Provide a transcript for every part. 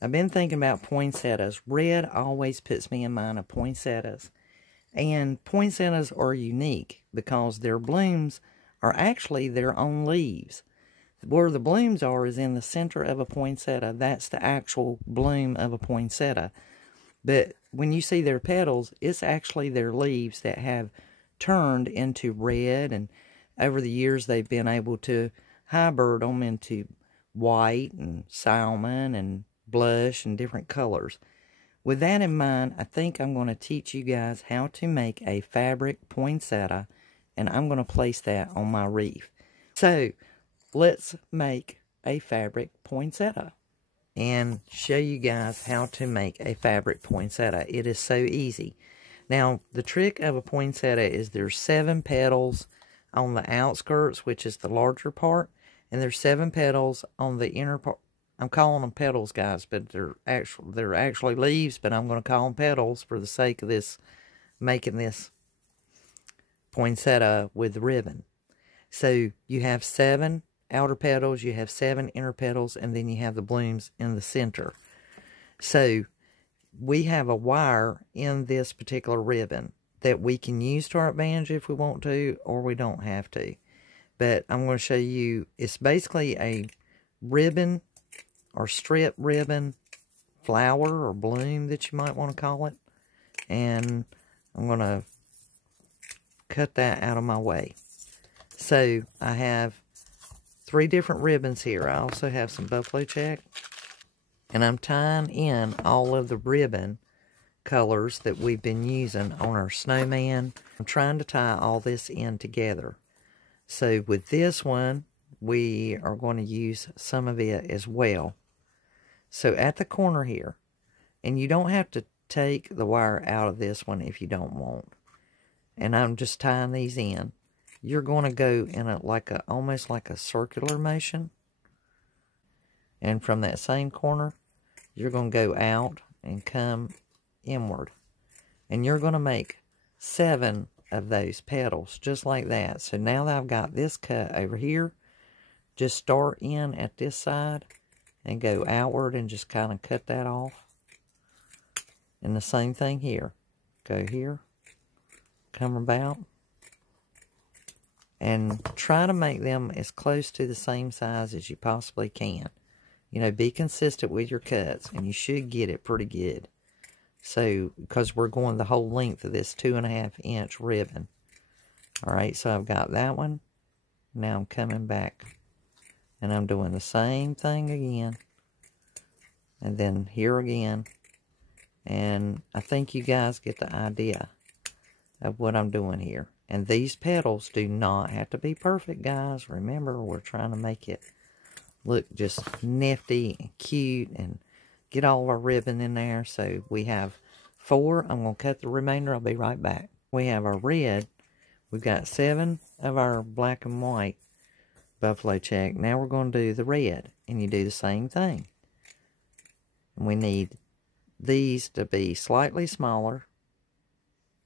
I've been thinking about poinsettias. Red always puts me in mind of poinsettias. And poinsettias are unique because their blooms are actually their own leaves. Where the blooms are is in the center of a poinsettia. That's the actual bloom of a poinsettia. But when you see their petals, it's actually their leaves that have turned into red. And over the years, they've been able to hybrid them into white and salmon and blush and different colors. With that in mind, I think I'm going to teach you guys how to make a fabric poinsettia, and I'm going to place that on my wreath. So, let's make a fabric poinsettia and show you guys how to make a fabric poinsettia. It is so easy. Now, the trick of a poinsettia is there's 7 petals on the outskirts, which is the larger part, and there's 7 petals on the inner part. I'm calling them petals, guys, but they're actually leaves, but I'm going to call them petals for the sake of this, making this poinsettia with ribbon. So you have 7 outer petals, you have 7 inner petals, and then you have the blooms in the center. So we have a wire in this particular ribbon that we can use to our advantage if we want to, or we don't have to. But I'm going to show you, it's basically a ribbon or strip ribbon flower or bloom that you might want to call it. And I'm going to cut that out of my way. So I have 3 different ribbons here. I also have some buffalo check. And I'm tying in all of the ribbon colors that we've been using on our snowman. I'm trying to tie all this in together. So with this one, we are going to use some of it as well. So at the corner here, and you don't have to take the wire out of this one if you don't want. And I'm just tying these in. You're going to go in almost like a circular motion. And from that same corner, you're going to go out and come inward. And you're going to make 7 of those petals, just like that. So now that I've got this cut over here, just start in at this side and go outward and just kind of cut that off. And the same thing here. Go here, come about, and try to make them as close to the same size as you possibly can. You know, be consistent with your cuts, and you should get it pretty good. So, because we're going the whole length of this 2.5-inch ribbon. Alright, so I've got that one. Now I'm coming back. And I'm doing the same thing again. And then here again. And I think you guys get the idea of what I'm doing here. And these petals do not have to be perfect, guys. Remember, we're trying to make it look just nifty and cute and get all of our ribbon in there. So we have 4. I'm going to cut the remainder. I'll be right back. We have our red. We've got 7 of our black and white buffalo check. Now we're going to do the red. And you do the same thing. And we need these to be slightly smaller.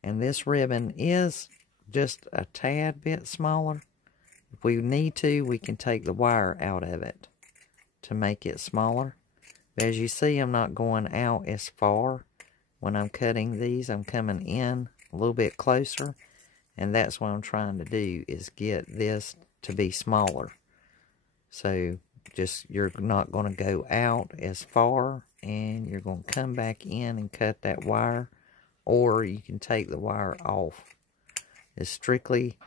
And this ribbon is just a tad bit smaller. If we need to, we can take the wire out of it to make it smaller. But as you see, I'm not going out as far. When I'm cutting these, I'm coming in a little bit closer. And that's what I'm trying to do, is get this to be smaller. So, just, you're not going to go out as far. And you're going to come back in and cut that wire. Or you can take the wire off. It's strictly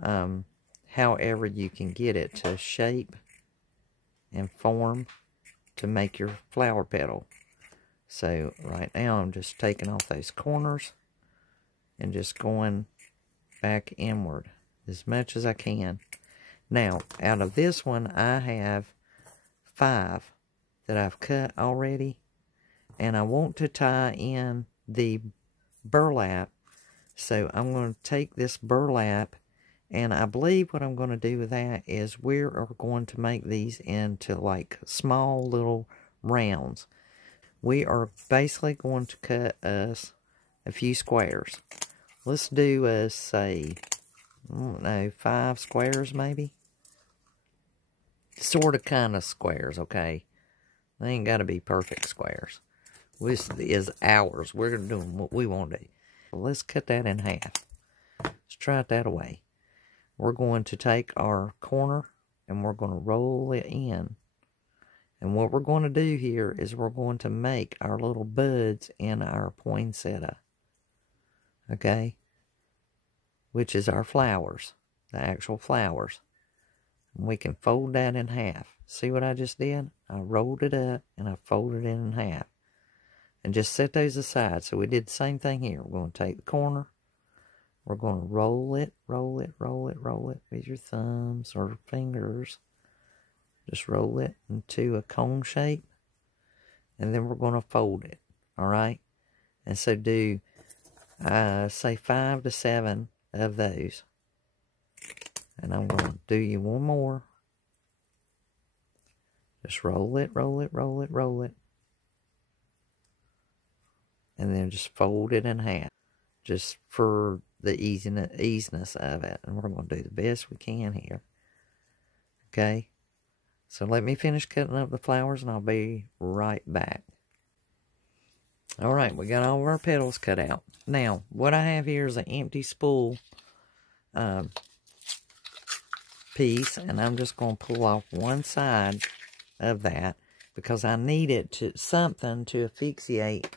however you can get it to shape and form to make your flower petal. So right now I'm just taking off those corners and just going back inward as much as I can. Now out of this one I have 5 that I've cut already, and I want to tie in the burlap. So I'm going to take this burlap, and I believe what I'm going to do with that is we are going to make these into like small little rounds. We are basically going to cut us a few squares. Let's do, say, I don't know, 5 squares maybe? Sort of kind of squares, okay? They ain't got to be perfect squares. This is ours. We're doing what we want to do. So let's cut that in half. Let's try it that way. We're going to take our corner and we're going to roll it in. And what we're going to do here is we're going to make our little buds in our poinsettia. Okay? Which is our flowers. The actual flowers. And we can fold that in half. See what I just did? I rolled it up and I folded it in half. And just set those aside. So we did the same thing here. We're going to take the corner. We're going to roll it, roll it, roll it, roll it with your thumbs or fingers. Just roll it into a cone shape. And then we're going to fold it. Alright? And so do, say 5 to 7 of those. And I'm going to do you one more. Just roll it, roll it, roll it, roll it. And then just fold it in half. Just for the easiness of it. And we're going to do the best we can here. Okay? So let me finish cutting up the flowers and I'll be right back. Alright, we got all of our petals cut out. Now, what I have here is an empty spool piece. And I'm just going to pull off one side of that. Because I need it to something to asphyxiate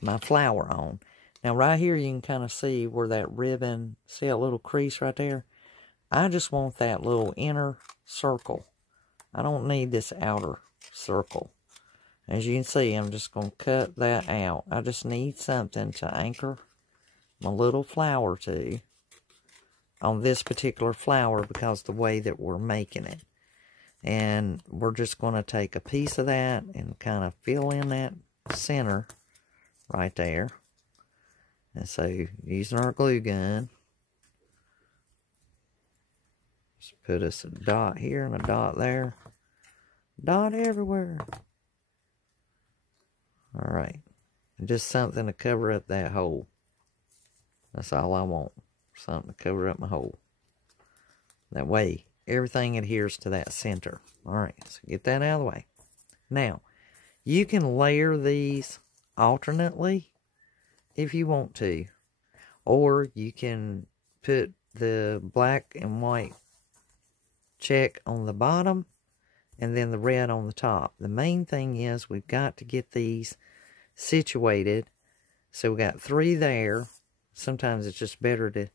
my flower on. Now right here you can kind of see where that ribbon, see that little crease right there? I just want that little inner circle. I don't need this outer circle. As you can see, I'm just going to cut that out. I just need something to anchor my little flower to on this particular flower because the way that we're making it. And we're just going to take a piece of that and kind of fill in that center right there. And so, using our glue gun, just put us a dot here and a dot there. Dot everywhere. Alright. Just something to cover up that hole. That's all I want. Something to cover up my hole. That way, everything adheres to that center. Alright, so get that out of the way. Now, you can layer these alternately if you want to. Or you can put the black and white check on the bottom and then the red on the top. The main thing is we've got to get these situated. So we got 3 there. Sometimes it's just better to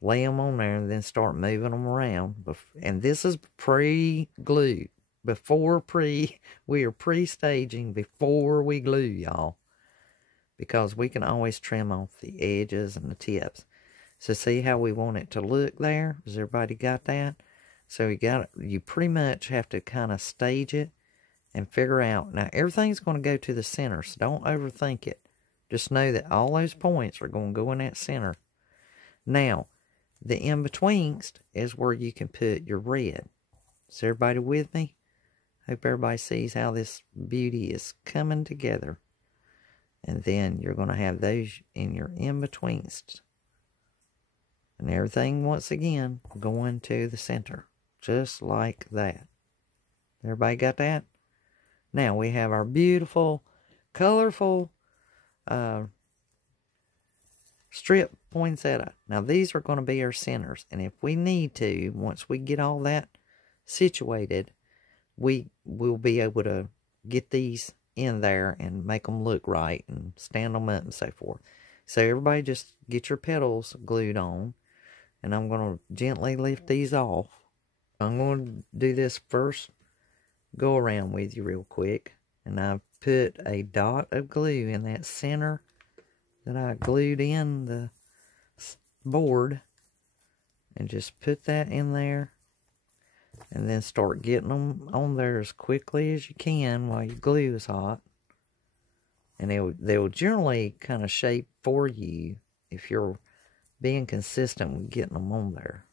lay them on there and then start moving them around. And this is pre-glued. We are pre-staging before we glue, y'all. Because we can always trim off the edges and the tips. So see how we want it to look there? Has everybody got that? So you pretty much have to kind of stage it and figure out. Now everything's going to go to the center, so don't overthink it. Just know that all those points are going to go in that center. Now, the in-betweens is where you can put your red. Is everybody with me? Hope everybody sees how this beauty is coming together. And then you're going to have those in your in-betweens. And everything, once again, going to the center. Just like that. Everybody got that? Now, we have our beautiful, colorful strip poinsettia. Now, these are going to be our centers. And if we need to, once we get all that situated, we will be able to get these in there and make them look right and stand them up and so forth. So everybody just get your petals glued on, and I'm going to gently lift these off. I'm going to do this first go around with you real quick, and I've put a dot of glue in that center that I glued in the board, and just put that in there. And then start getting them on there as quickly as you can while your glue is hot. And they will generally kind of shape for you if you're being consistent with getting them on there.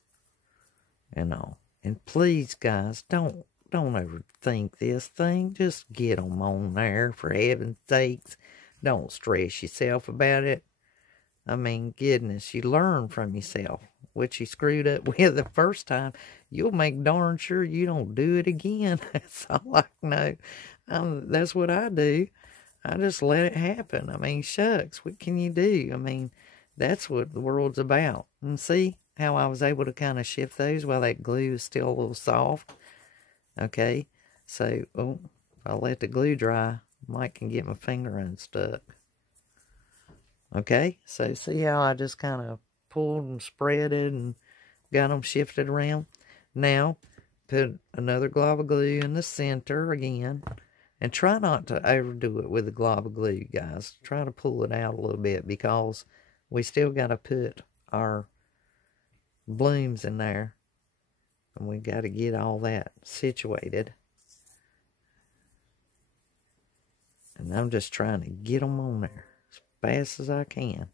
And all. And please, guys, don't overthink this thing. Just get them on there, for heaven's sakes. Don't stress yourself about it. I mean, goodness, you learn from yourself. What you screwed up with the first time, you'll make darn sure you don't do it again. That's all I know. That's what I do. I just let it happen. I mean, shucks, what can you do? I mean, that's what the world's about. And see how I was able to kind of shift those while that glue is still a little soft? Okay, so, oh, if I let the glue dry, Mike can get my finger unstuck. Okay, so see how I just kind of pulled and spread it and got them shifted around? Now, put another glob of glue in the center again. And try not to overdo it with the glob of glue, guys. Try to pull it out a little bit because we still got to put our blooms in there. And we got to get all that situated. And I'm just trying to get them on there as fast as I can.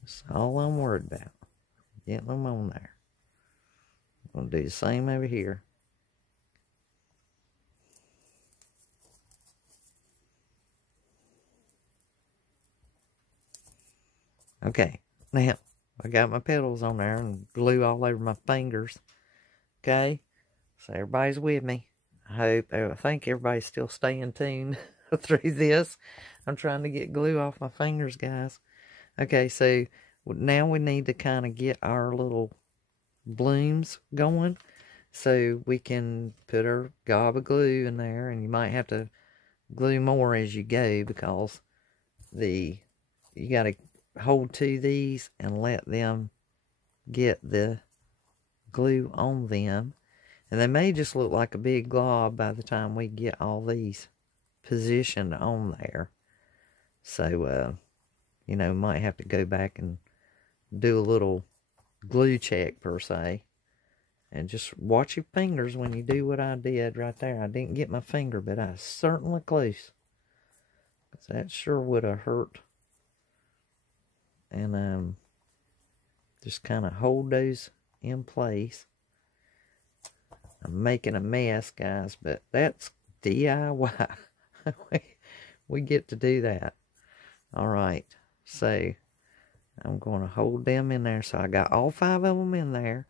That's all I'm worried about. Getting them on there. I'm going to do the same over here. Okay, now I got my petals on there and glue all over my fingers. Okay, so everybody's with me. I think everybody's still staying tuned through this. I'm trying to get glue off my fingers, guys. Okay, so now we need to kind of get our little blooms going so we can put our gob of glue in there, and you might have to glue more as you go because you got to hold to these and let them get the glue on them, and they may just look like a big glob by the time we get all these positioned on there. So you know, might have to go back and do a little glue check per se, and just watch your fingers when you do what I did right there. I didn't get my finger, but I was certainly close, because that sure would have hurt. And just kind of hold those in place. I'm making a mess, guys, but that's DIY. we get to do that. All right, so I'm going to hold them in there. So I got all 5 of them in there.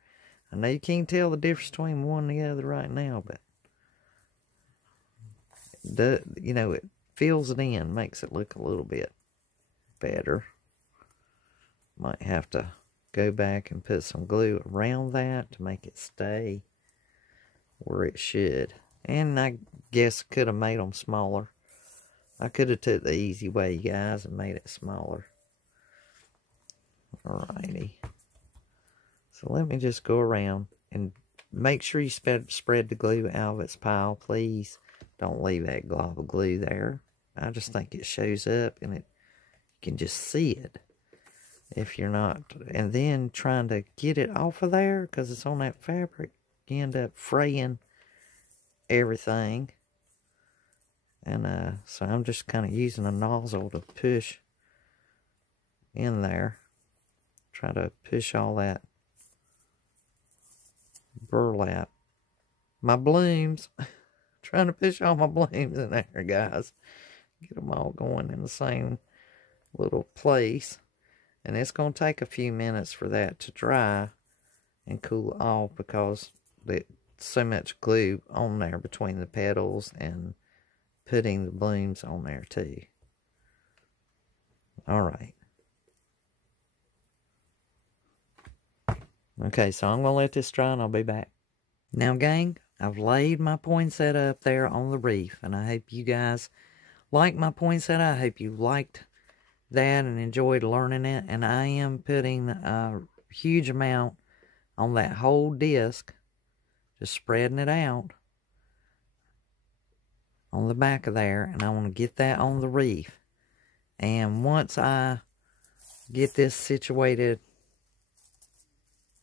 I know you can't tell the difference between one and the other right now, but you know, it fills it in, makes it look a little bit better. Might have to go back and put some glue around that to make it stay where it should. And I guess I could have made them smaller. I could have took the easy way, guys, and made it smaller. Alrighty. So let me just go around and make sure you spread the glue out of its pile, please. Don't leave that glob of glue there. I just think it shows up and you can just see it. If you're not, and then trying to get it off of there because it's on that fabric, you end up fraying everything. And so I'm just kind of using a nozzle to push in there. Try to push all that burlap. My blooms. Trying to push all my blooms in there, guys. Get them all going in the same little place. And it's going to take a few minutes for that to dry and cool off because there's so much glue on there between the petals and putting the blooms on there too. Alright. Okay, so I'm going to let this dry and I'll be back. Now, gang, I've laid my poinsettia up there on the reef, and I hope you guys like my poinsettia. I hope you liked that and enjoyed learning it. And I am putting a huge amount on that whole disc, just spreading it out on the back of there, and I want to get that on the reef. And once I get this situated,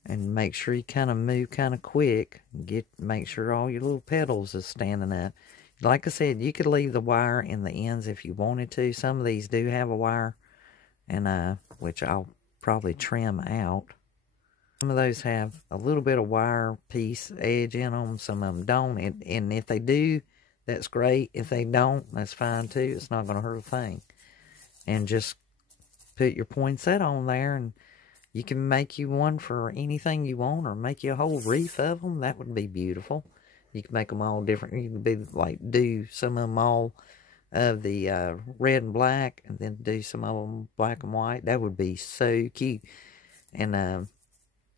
and make sure you kind of move kind of quick, and make sure all your little petals is standing up. Like I said, you could leave the wire in the ends if you wanted to. Some of these do have a wire, and which I'll probably trim out. Some of those have a little bit of wire piece edge in them. Some of them don't. And if they do, that's great. If they don't, that's fine too. It's not going to hurt a thing. And just put your poinsettia on there, and you can make you one for anything you want, or make you a whole reef of them. That would be beautiful. You can make them all different. You can be like, do some of them all of the red and black, and then do some of them black and white. That would be so cute. And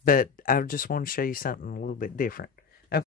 but I just want to show you something a little bit different.